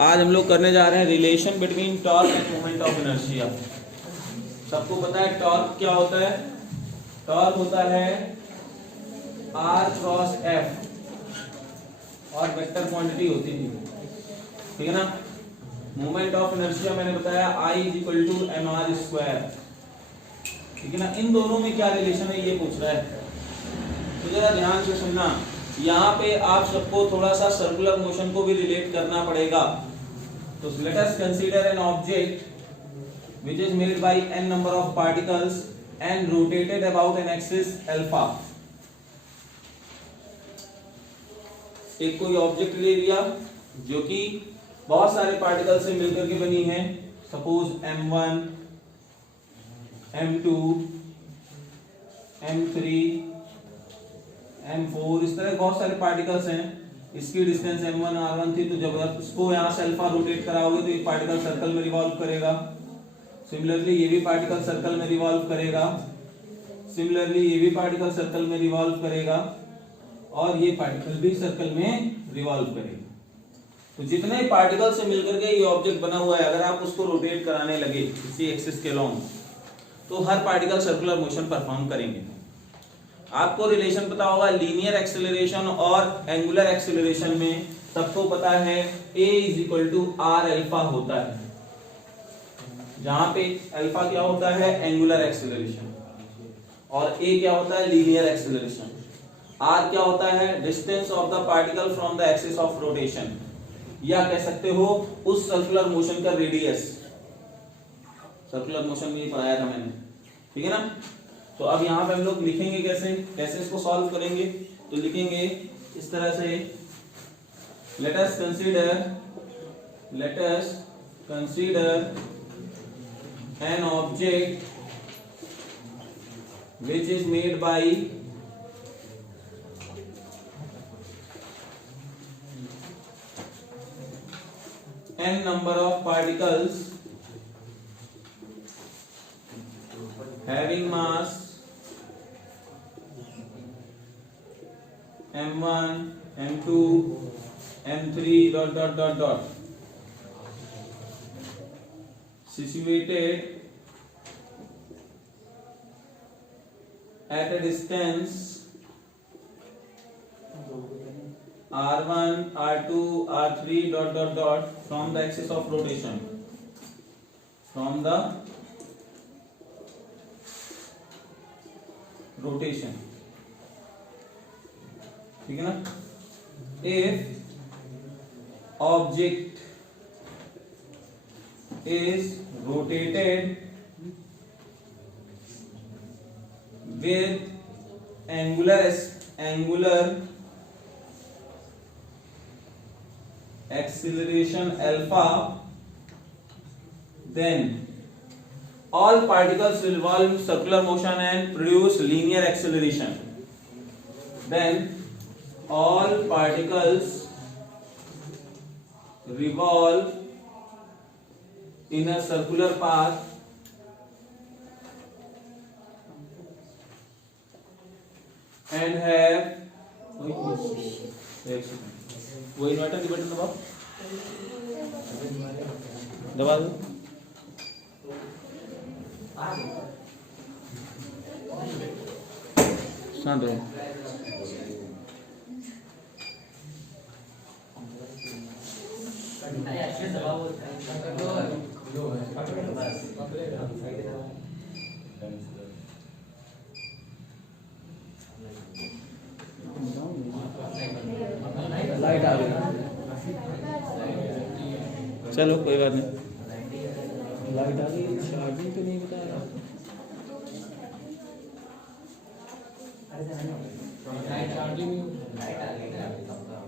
आज हम लोग करने जा रहे हैं relation between torque and moment of inertia. सबको पता है टॉर्क क्या होता है? टॉर्क होता है R क्रॉस F और वेक्टर क्वांटिटी होती है, ठीक है ना। मोमेंट ऑफ इनर्शिया मैंने बताया I = mr², ठीक है ना। इन दोनों में क्या रिलेशन है ये पूछ रहा है, तो जरा ध्यान से सुनना। यहाँ पे आप सबको थोड़ा सा सर्कुलर मोशन को भी रिलेट करना पड़ेगा। तो let us consider an object which is made by n number of particles and rotated about an axis alpha। एक कोई ऑब्जेक्ट ले लिया जो कि बहुत सारे पार्टिकल से मिलकर के बनी है, suppose m1, m2, m3, m4, इस तरह बहुत सारे पार्टिकल्स हैं। इसकी डिस्टेंस m1 r1 थी, तो जब आप इसको यहाँ से अल्फा रोटेट कराओगे तो ये पार्टिकल सर्कल में रिवॉल्व करेगा। सिमिलरली ये भी पार्टिकल सर्कल में रिवॉल्व करेगा, सिमिलरली ये भी पार्टिकल सर्कल में रिवॉल्व करेगा और ये पार्टिकल भी सर्कल में रिवॉल्व करेगा। तो जितने पार्टिकल से मिलकर के ये ऑब्जेक्ट बना हुआ है, अगर आप उसको रोटेट कराने लगे इसी एक्सिस के लॉन्ग, तो हर पार्टिकल सर्कुलर मोशन परफॉर्म करेंगे। आपको रिलेशन पता होगा लीनियर एक्सेलरेशन और एंगुलर एक्सेलरेशन में, सबको पता है A = R अल्फा होता है, जहां पे अल्फा क्या होता है? एंगुलर एक्सेलरेशन, और A क्या होता है? Linear acceleration. R क्या होता है? Distance of the particle from the axis of rotation, या कह सकते हो उस सर्कुलर मोशन का रेडियस। सर्कुलर मोशन में ही पढ़ाया था मैंने, ठीक है ना। तो अब यहाँ पे हम लोग लिखेंगे कैसे इसको सॉल्व करेंगे। तो लिखेंगे इस तरह से, let us consider an object which is made by n number of particles having mass m1, m2, m3 ... situated at a distance r1, r2, r3 ... from the axis of rotation, from the rotation, ठीक है ना। if object is rotated with angular acceleration alpha, then all particles will revolve circular motion and produce linear acceleration. Then all particles revolve in a circular path and have वो inverter की button दबा दो। शांत रहो। Light आ गई, चलो कोई बात नहीं। लाइट आ गई, चार्जिंग तो नहीं बता रहा।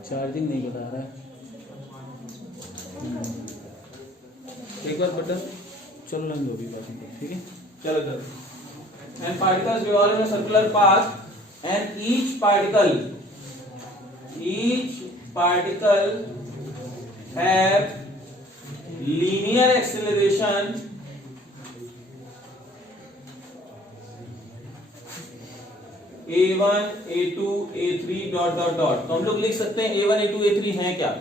चार्जिंग नहीं बता रहा है। एक बार बटन चलो रन दो भी बात, ठीक है। चलो and particles revolve in a circular path and each particle have linear acceleration a1, a2, a3 ... तो हम लोग लिख सकते हैं a1, a2, a3 हैं क्या?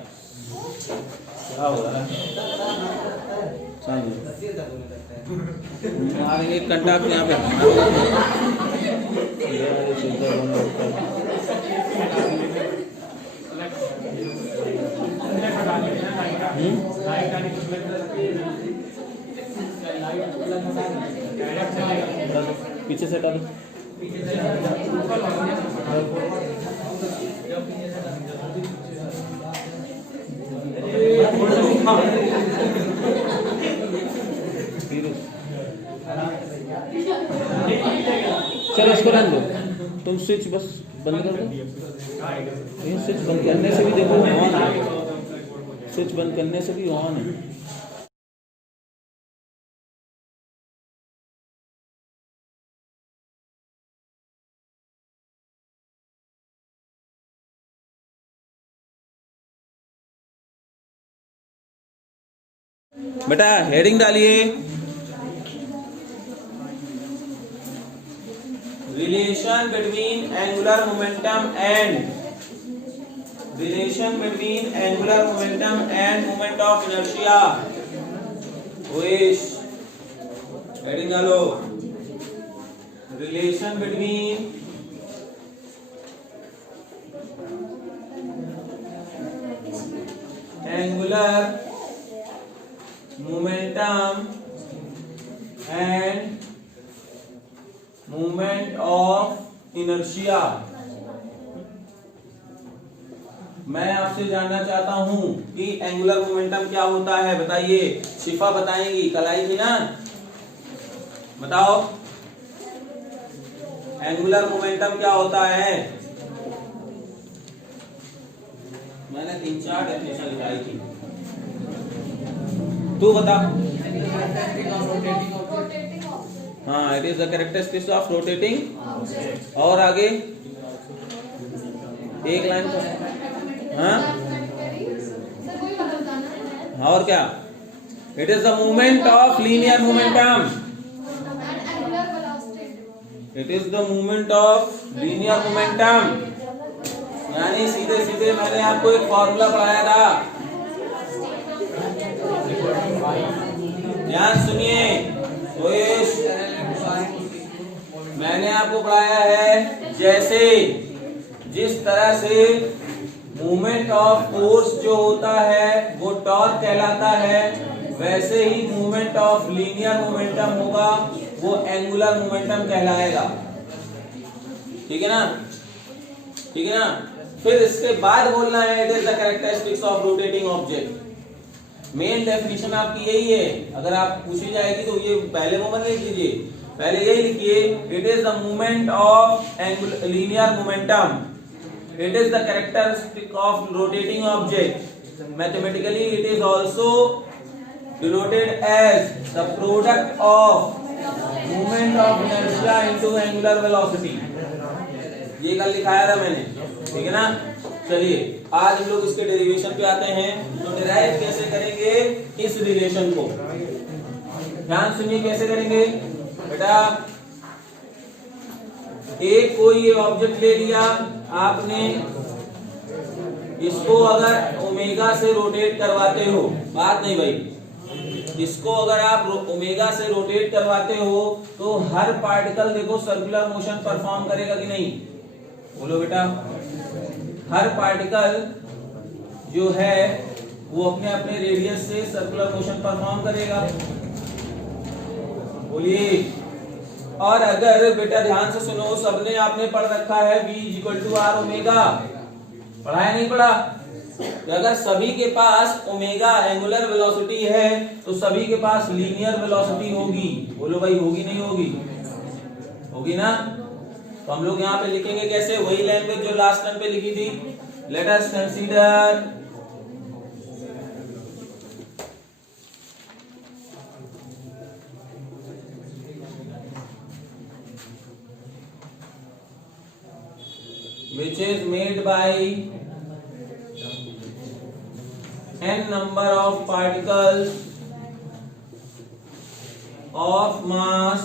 क्या हो रहा है? मारेंगे कंटाक्ट यहाँ पे। पीछे से डालो। चलो इसको रहने दो, तुम स्विच बस बंद कर दो। ये स्विच बंद करने से भी देखो ऑन है, स्विच बंद करने से भी ऑन है। बेटा हेडिंग डालिए, relation between angular momentum and moment of inertia. ओएश हेडिंग डालो, relation between angular momentum and movement of inertia। मैं आपसे जानना चाहता हूं कि एंगुलर मोमेंटम क्या होता है, बताइए। शिफा बताएंगी, कल आई थी ना, बताओ एंगुलर मोमेंटम क्या होता है। मैंने 3-4 डेफिनेशन लिखाई थी, तू बता। हाँ, it is the characteristics of rotating. और आगे एक लाइन हाँ, और क्या? It is the movement of linear momentum. It is the movement of linear momentum, यानी सीधे सीधे मैंने आपको एक फॉर्मूला पढ़ाया था, ध्यान सुनिए। तो मैंने आपको पढ़ाया है जैसे जिस तरह से मूवमेंट ऑफ फोर्स जो होता है वो टॉर्क कहलाता है, वैसे ही मूवमेंट ऑफ लीनियर मोमेंटम होगा वो एंगुलर मोमेंटम कहलाएगा। ठीक है ना, ठीक है ना। फिर इसके बाद बोलना है it is the characteristics of rotating object. Main definition आपकी यही है, अगर आप पूछी जाएगी तो ये पहले वो मत लिख लीजिए, पहले यही लिखिए, it is the movement of linear momentum, it is the characteristic of rotating object. Mathematically it is also denoted as the product of movement of inertia into angular velocity. ये कल लिखाया था मैंने, ठीक है ना। चलिए आज हम लोग इसके डेरिवेशन पे आते हैं। तो डिराइव कैसे करेंगे इस रिलेशन को, ध्यान सुनिए कैसे करेंगे बेटा। एक कोई ऑब्जेक्ट ले लिया आपने, इसको अगर ओमेगा से रोटेट करवाते हो, बात नहीं भाई, इसको अगर आप ओमेगा से रोटेट करवाते हो तो हर पार्टिकल देखो सर्कुलर मोशन परफॉर्म करेगा कि नहीं, बोलो बेटा। हर पार्टिकल जो है वो अपने अपने रेडियस से सर्कुलर मोशन परफॉर्म करेगा, बोलिए। और अगर बेटा ध्यान से सुनो, सबने आपने पढ़ रखा है V=R ओमेगा, पढ़ा है नहीं पढ़ा? तो अगर सभी के पास ओमेगा एंगुलर वेलोसिटी है तो सभी के पास लीनियर वेलोसिटी होगी, बोलो भाई होगी नहीं होगी? होगी ना। तो हम लोग यहाँ पे लिखेंगे कैसे, वही लैंग्वेज जो लास्ट टाइम पे लिखी थी। Let us consider which is made by n number of particles of mass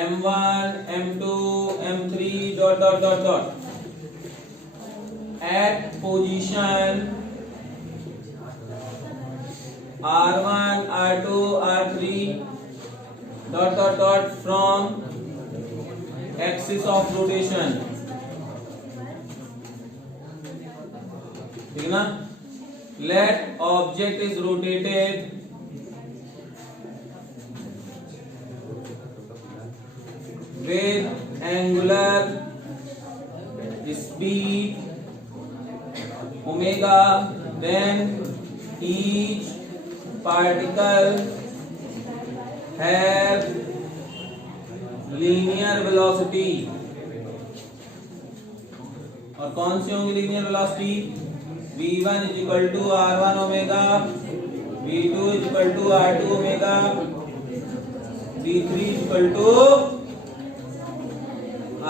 m1, m2, m3 ... at position R1 R2 R3 dot dot dot from axis of rotation, ठीक है ना। Let object is rotated with angular speed omega, then each particle have linear velocity। और कौन सी होंगी linear velocity? v1 is equal to r1 omega, v2 is equal to r2 omega, v3 is equal to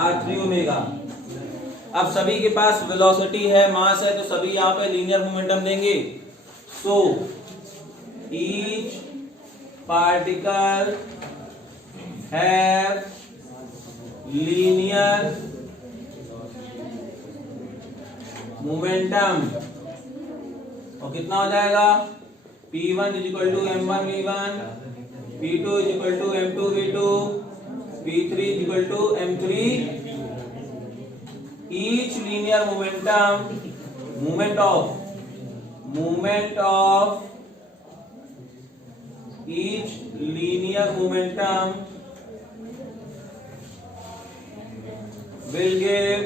r3 omega. अब सभी के पास velocity है, मास है, तो सभी यहाँ पे लीनियर मोमेंटम देंगे। So each particle have linear momentum. और कितना हो जाएगा? P1 is equal to m1 v1, P2 is equal to m2 v2, P3 is equal to m3। Each linear momentum, moment of each linear momentum will give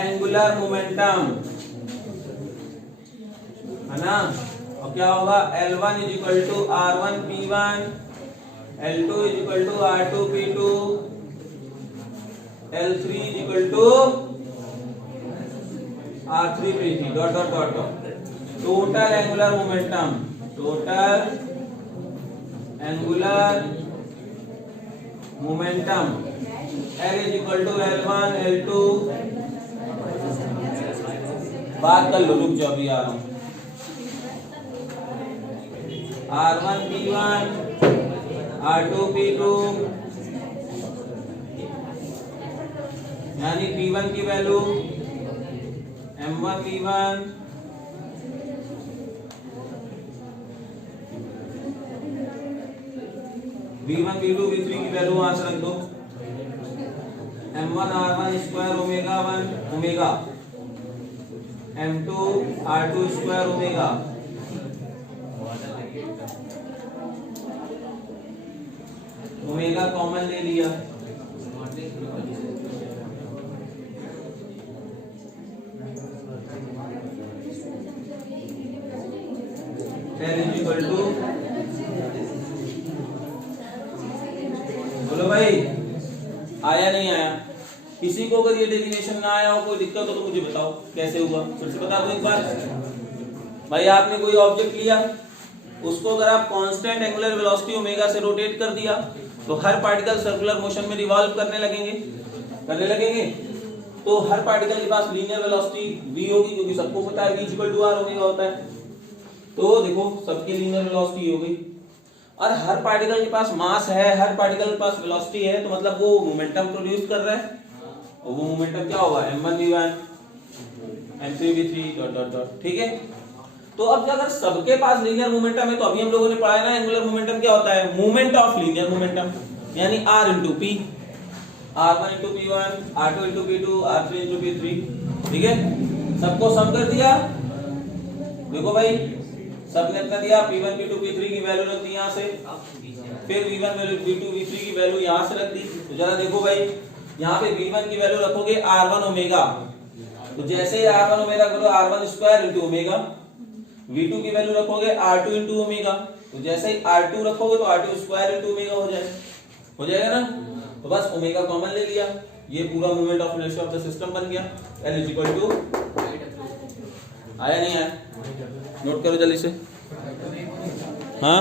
angular momentum, है ना। और क्या होगा? L1 is equal to R1 P1, L2 is equal to R2 P2, L3 is equal to R3 P3 dot dot dot dot। Total angular momentum, total angular momentum L is equal to L1 L2। बात कर लो, रुक जाओ, अभी आ रहा हूं। R1 P1, R2 P2, यानी P1 की value M1 V1, V1 V2 V3 की वैल्यू वहां से रख दो। M1 R1 square omega 1 omega, M2 R2 square omega, omega common ले लिया। बोलो भाई, आया नहीं आया? किसी को अगर ये डेरिवेशन ना आया हो, कोई दिक्कत हो तो मुझे बताओ कैसे हुआ। फिर से बता दो एक बार। भाई आपने कोई ऑब्जेक्ट लिया, उसको अगर आप कांस्टेंट एंगुलर वेलोसिटी ओमेगा से रोटेट कर दिया तो हर पार्टिकल सर्कुलर मोशन में रिवॉल्व करने लगेंगे। तो हर पार्टिकल के पास लीनियर वेलोसिटी v होगी, क्योंकि सबको पता है v equal to r omega होता है। तो देखो सबकी लीनियर वेलोसिटी हो गई, और हर पार्टिकल के पास मास है, हर पार्टिकल के पास वेलोसिटी है, तो मतलब वो मोमेंटम प्रोड्यूस कर रहा है। और वो मोमेंटम क्या होगा? m1 v1, m3 v3 dot dot dot. ठीक है, तो अब अगर सबके पास लीनियर मोमेंटम है, तो अभी हम लोगों ने पढ़ा है ना, एंगुलर मोमेंटम क्या होता है? मोमेंट ऑफ लीनियर मोमेंटम, यानी r into p, r1 into p1, r2 into p2, r3 into p3। ठीक है, सबको सम कर दिया। देखो भाई, सबने इतना दिया, p1 p2 p3 की वैल्यू रख दी यहाँ से, फिर v1 v2 v3 की वैल्यू यहाँ से रख दी। तो जरा देखो भाई, यहाँ पे v1 की वैल्यू रखोगे r1 ओमेगा, तो जैसे ही r1 ओमेगा करो r1 square into omega. v2 की वैल्यू रखोगे r2 इंटू ओमेगा, तो जैसे ही r2 रखोगे तो r2 स्क्वायर इंटू ओमेगा हो जाएगा ना। तो बस ओमेगा कॉमन ले लिया, ये पूरा moment of inertia of the system बन गया। L इज इक्वल टू, आया नहीं आया? नोट करो जल्दी से। हाँ